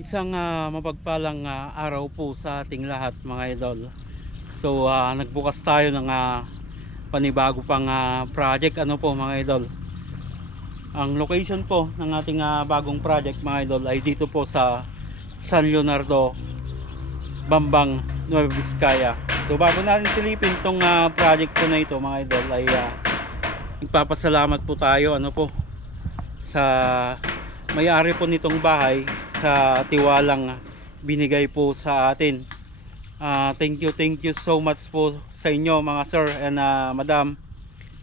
Isang mapagpalang araw po sa ating lahat mga idol. So nagbukas tayo ng panibago pang project ano po mga idol. Ang location po ng ating bagong project mga idol ay dito po sa San Leonardo, Bambang, Nueva Vizcaya. So bago natin silipin tong project po na ito mga idol ay nagpapasalamat po tayo ano po sa may-ari po nitong bahay sa tiwalang binigay po sa atin. Thank you so much po sa inyo mga sir and madam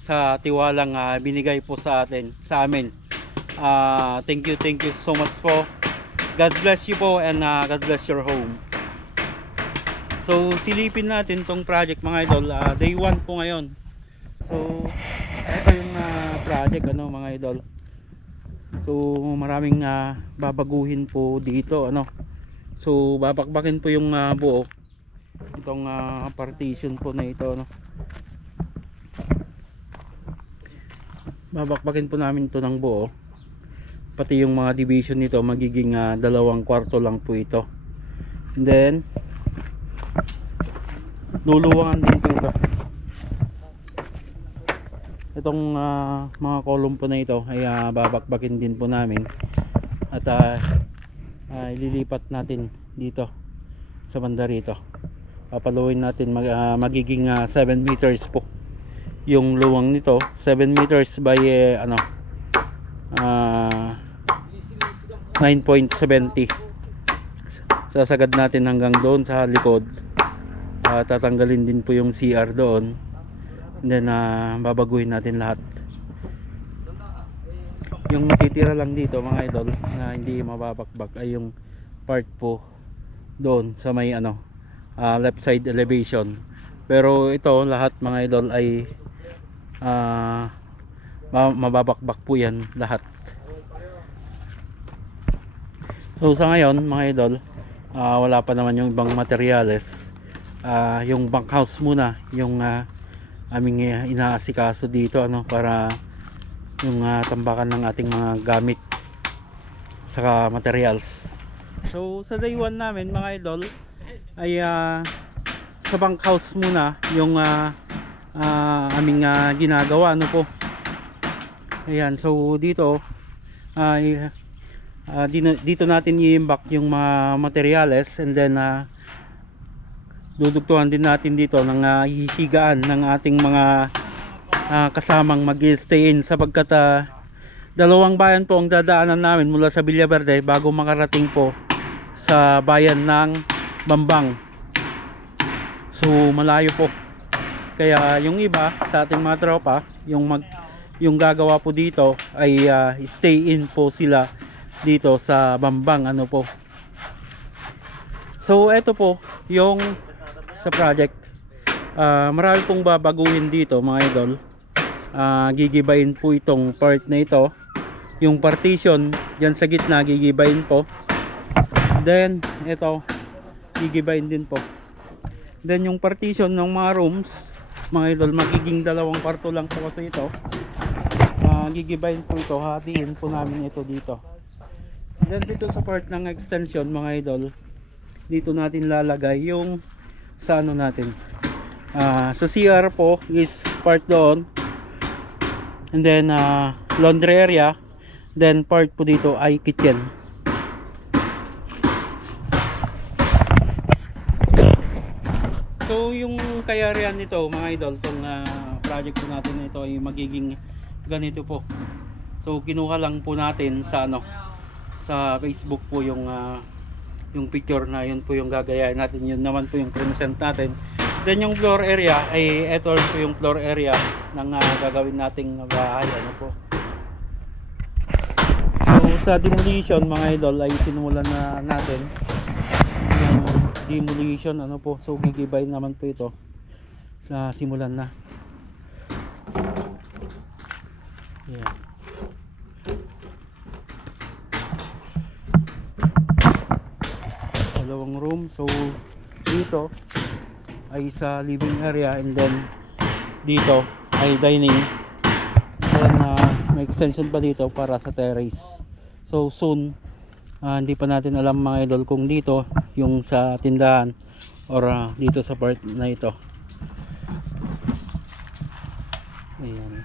sa tiwalang binigay po sa atin, sa amin. Thank you so much po. God bless you po and God bless your home. So silipin natin tong project mga idol. Day 1 po ngayon. So ito yung project ano mga idol. So maraming babaguhin po dito ano. So babakbakin po yung buo itong partition po na ito no. Babakbakin po namin ito ng buo. Pati yung mga division nito magiging 2 kwarto lang po ito. And then luluwangan din po ito. Itong mga column po na ito ay babakbakin din po namin at ililipat natin dito sa banda rito. Papaluin natin magiging 7 meters po yung luwang nito. 7 meters by 9.70. Sasagad natin hanggang doon sa likod. Tatanggalin din po yung CR doon. And then babaguhin natin lahat. Yung matitira lang dito mga idol na hindi mababakbak ay yung part po doon sa may left side elevation. Pero ito lahat mga idol ay mababakbak po yan lahat. So sa ngayon mga idol wala pa naman yung ibang materyales. Yung bunkhouse muna yung aming inaasikaso dito ano, para yung tambakan ng ating mga gamit saka materials. So sa day 1 namin mga idol ay sa bunkhouse muna yung aming ginagawa ano po. Ayan, so dito ay dito natin i-imbak yung mga materials and then dudugtuhan din natin dito ng hihigaan ng ating mga kasamang mag-stay in sapagkat dalawang bayan po ang dadaanan namin mula sa Villaverde bago makarating po sa bayan ng Bambang. So malayo po. Kaya yung iba sa ating mga tropa, yung gagawa po dito ay stay in po sila dito sa Bambang ano po. So eto po yung sa project. Marami pong babaguhin dito mga idol. Gigibayin po itong part na ito. Yung partition dyan sa gitna gigibayin po. Then ito gigibayin din po. Then yung partition ng mga rooms mga idol magiging 2 kwarto lang po kasi ito. Gigibayin po ito. Hatiin po namin ito dito. Then dito sa part ng extension mga idol, dito natin lalagay yung sa ano natin sa CR po is part doon, and then laundry area, then part po dito ay kitchen. So yung kayarihan nito mga idol, itong project po natin ito ay magiging ganito po. So kinuha lang po natin sa sa Facebook po yung picture na yun po yung gagayahin natin, yun naman po yung present natin. Then yung floor area ay ito po yung floor area ng gagawin nating bahay ano po. So sa demolition mga idol ay sinulan na natin yung demolition ano po. So gigibay naman po ito sa simulan na. Yeah. Dalawang room. So dito ay sa living area and then dito ay dining. Then may extension pa dito para sa terrace. So soon Hindi pa natin alam mga idol kung dito yung sa tindahan or dito sa part na ito. Ayan.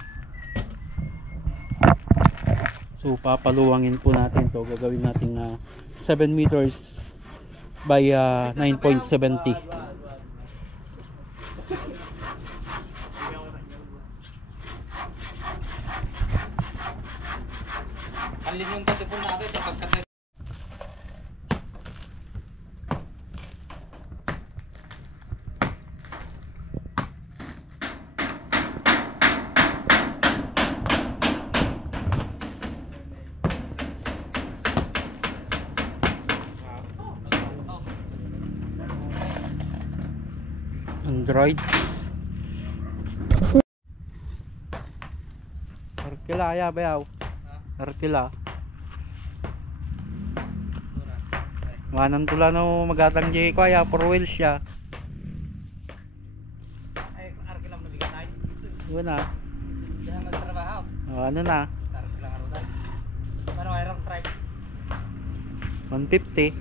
So papaluwangin po natin to, gagawin natin 7 meters by 9.70. Alin yung tatipon natin sa pagkatipon. Androids. Arkila ya bayaw. Arkila. Wanan tula no magatang jay ko ya for wheels siya. Ay, arkila mo bigatay. Wala. Diyan nagtrabaho. Ano na? Arkila nga ron. Pero mayroong trike. 150.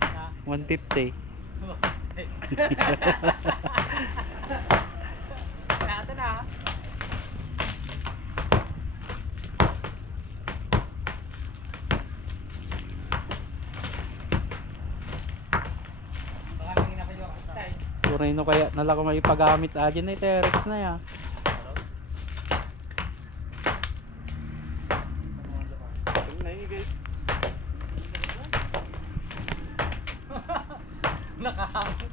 Na. 150. Ito na. Turay no kaya nala ko may pagamit agin na Terex na ya. Nakahamot.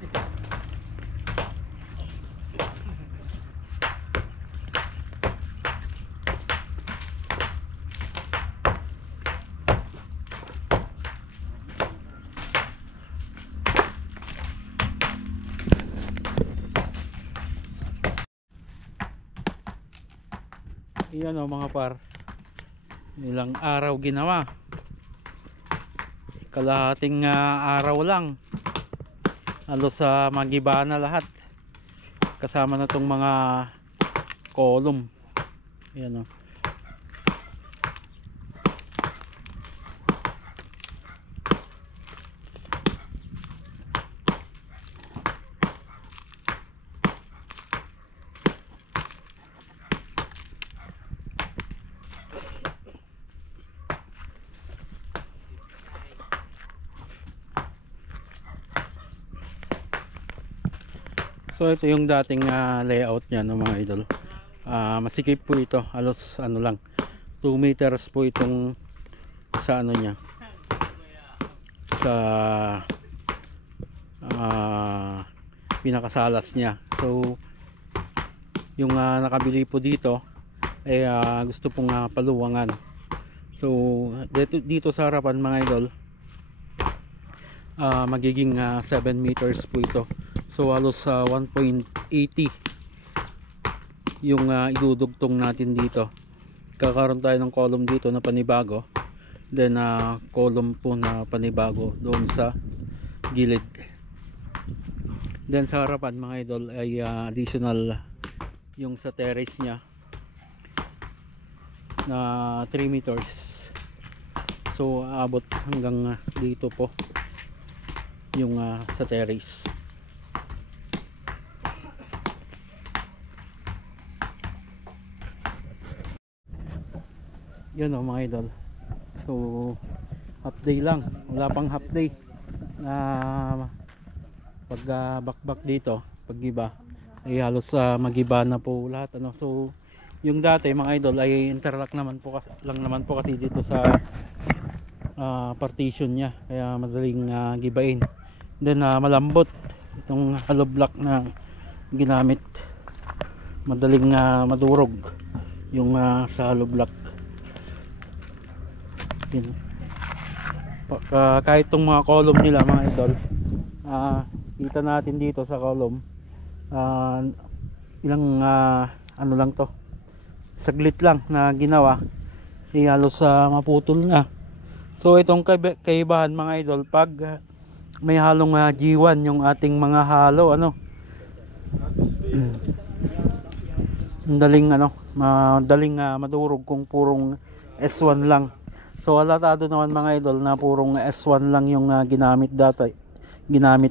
Iyan o mga par, ilang araw ginawa, kalahating araw lang halos magiba na lahat kasama na tong mga column. Ayan o. So ito yung dating layout niya no mga idol. Masikip po ito, halos ano lang 2 meters po itong sa ano niya, sa pinakasalas niya. So yung nakabili po dito ay gusto pong paluwangan. So dito sa harapan mga idol, magiging 7 meters po ito. So halos 1.80 yung idudugtong natin dito. Kakaroon tayo ng column dito na panibago, then column po na panibago doon sa gilid. Then sa harapan mga idol ay additional yung sa terrace nya na 3 meters. So aabot hanggang dito po yung sa terrace. Yun o mga idol. So half day lang, wala pang half day na pag bakbak dito, pag iba ay halos magiba na po lahat ano. So yung dati mga idol ay interlock naman po lang naman po kasi dito sa partition nya, kaya madaling gibain. Then malambot itong hollow block na ginamit, madaling madurog yung sa hollow block. Kahit itong mga column nila mga idol, kita natin dito sa column ilang ano lang to, saglit lang na ginawa, halos maputol na. So itong kaibahan mga idol, pag may halong G1 yung ating mga halo ano, madaling madurog kung purong S1 lang. So halatado naman mga idol na purong S1 lang yung ginamit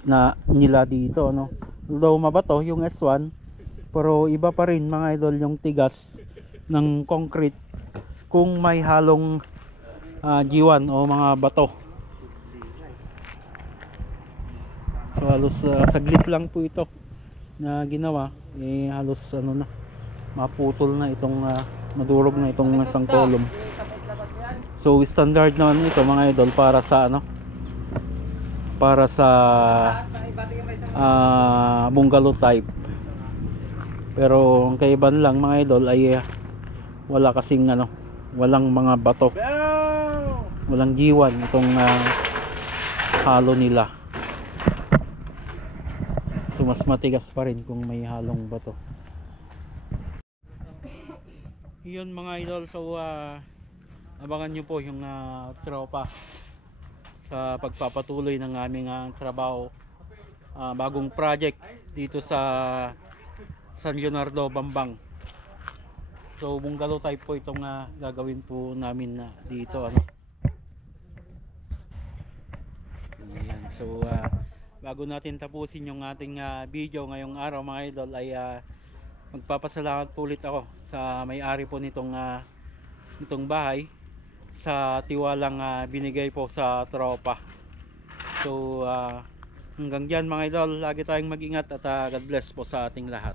na nila dito, no. Although mabato yung S1, pero iba pa rin mga idol yung tigas ng concrete kung may halong G1 o mga bato. So halos saglit lang po ito na ginawa, halos maputol na itong madurog na itong isang column. So standard naman ito mga idol para sa bungalow type. Pero ang kaibahan lang mga idol ay wala kasing walang mga bato, walang G1 itong halo nila. So mas matigas pa rin kung may halong bato. Yun mga idol, so abangan nyo po yung tropa sa pagpapatuloy ng aming trabaho, bagong project dito sa San Leonardo, Bambang. So bungalow type po itong gagawin po namin dito Ayan. So bago natin tapusin yung ating video ngayong araw mga idol ay magpapasalamat po ulit ako sa may-ari po nitong bahay sa tiwalang binigay po sa tropa. So hanggang dyan mga idol, lagi tayong mag-ingat at God bless po sa ating lahat.